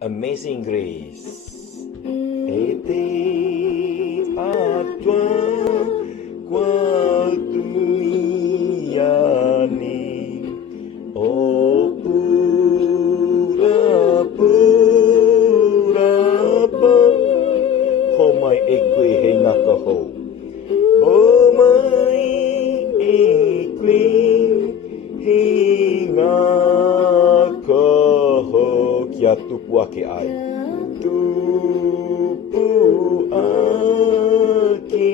Amazing Grace. Ete atua kuatuiani o pura pa ho mai e koe he ngaka hou. Ho mai e koe he ngaka hou kia tupu ake ai. Tupu ake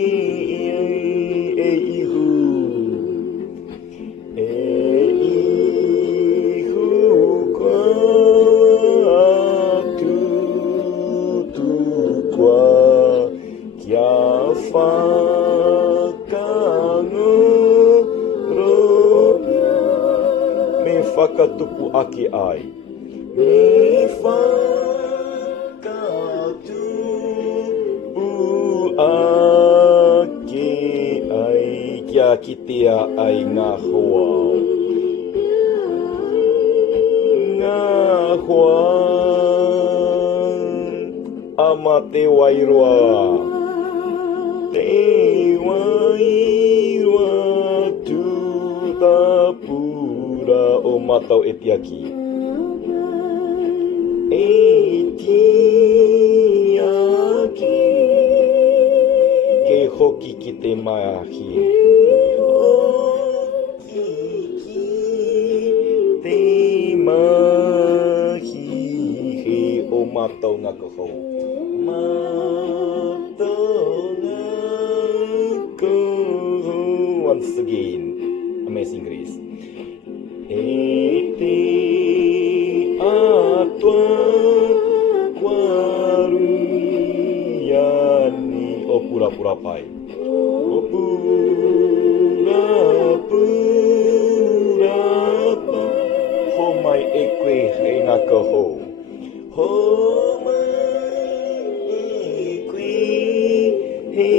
e ihu. E ihu kwa tutukwa kia whakanguro me whakatupu ake ai. Me whakatupu ake ai kia kitea ai ngā hoa. Ngā hoa ama te wairoa. Te wairoa tu tā pura o matau e tiaki. E tiaki ke hoki ki te mahi. O ki te mahi he o matau ngaka hou. Matau ngaka hou. Once again, Amazing Grace. E te atua kuaruiani o pura pai. O pura pai. Ho mai e koe he ngaka hou. Ho mai e koe he